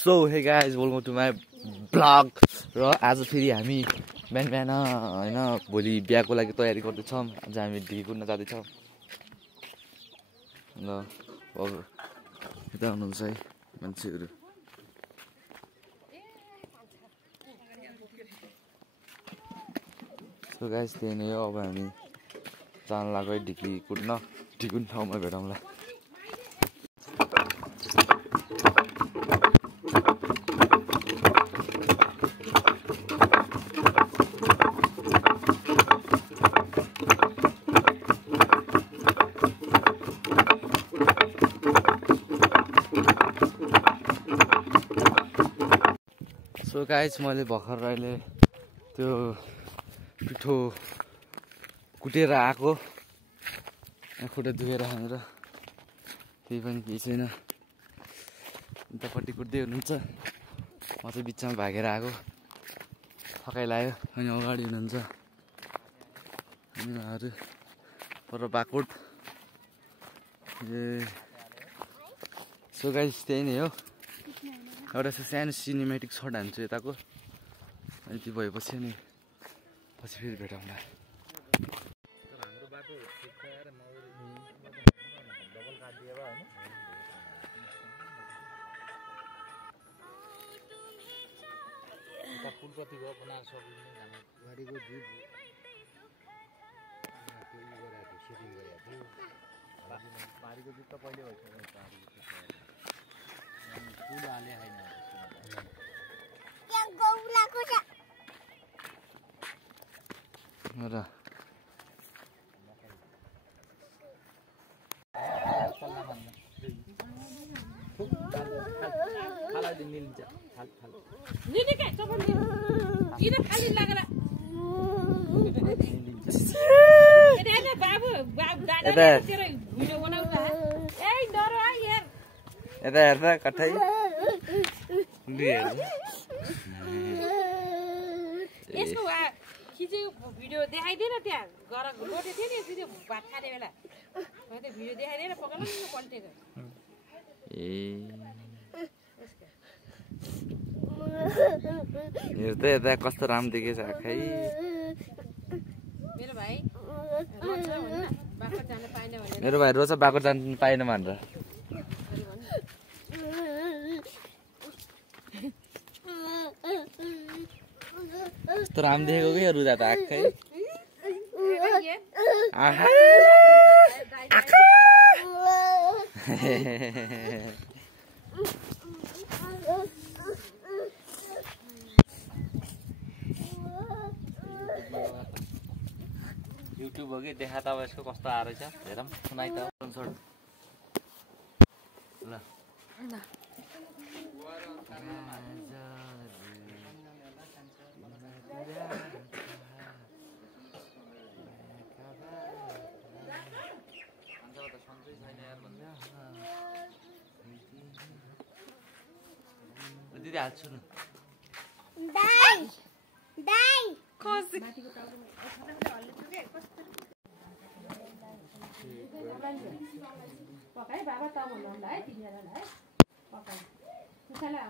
So hey guys welcome to my blog र आज फेरि हामी बिहान बिहान होइन भोलि बिहाको लागि तयारी गर्दैछौँ। आज हामी ढिकी कुद्न जाँदैछौँ ल अब यता हुनुहुन्छ है मान्छेहरू। सो गाइज त्यही नै हो, अब हामी जान लाग्यो है ढिकी कुद्न ठाउँमा भेटौँला। सो गाइज मैले भर्खर अहिले त्यो पिठो कुटेर आएको, खुट्टा दुखेर हामीहरू त्यही पनि केही छैन। उतापट्टि कुट्दै हुनुहुन्छ, म चाहिँ बिचमा भागेर आएको, थकाइ लाग्यो। अनि अगाडि हुनुहुन्छ उनीहरू पर बाकुट। सो गाइज त्यही नै हो, एउटा सानो सिनेमेटिक सर्ट हान्छु यताको, अनि त्यो भएपछि नि पछि फेरि भेटौँला। फुलपति भयो बनाएर सकिने गाडीको जिप सेटिङ गरेको थियो। बारीको जिप त पहिले भइसक्यो, फुल हाले होइन र यता हेर्दा कठै यसको खिचेको भिडियो देखाइदिएन, त्यहाँ गर लोटे थियो नि त्यो भात खाने बेला, त्यो भिडियो देखाइदिएन पकाउनु कन्टेन्ट। हेर त यता कस्तो राम्रो देखेछ आँखै। मेरो भाइ बाख्रा जान पाएन भनेर, मेरो भाइ रोज बाख्रा जानु पाएन भनेर कस्तो राम्रो देखेको कि रुजा त आँखै। युट्युब हो कि देखा त अब यसको कस्तो आएर छ हेरौँ, सुनाइ त ल। दिदी हाल्छु न पकाइ बाबा त भन्नु है तिनीहरूलाई है पकाइ कपडा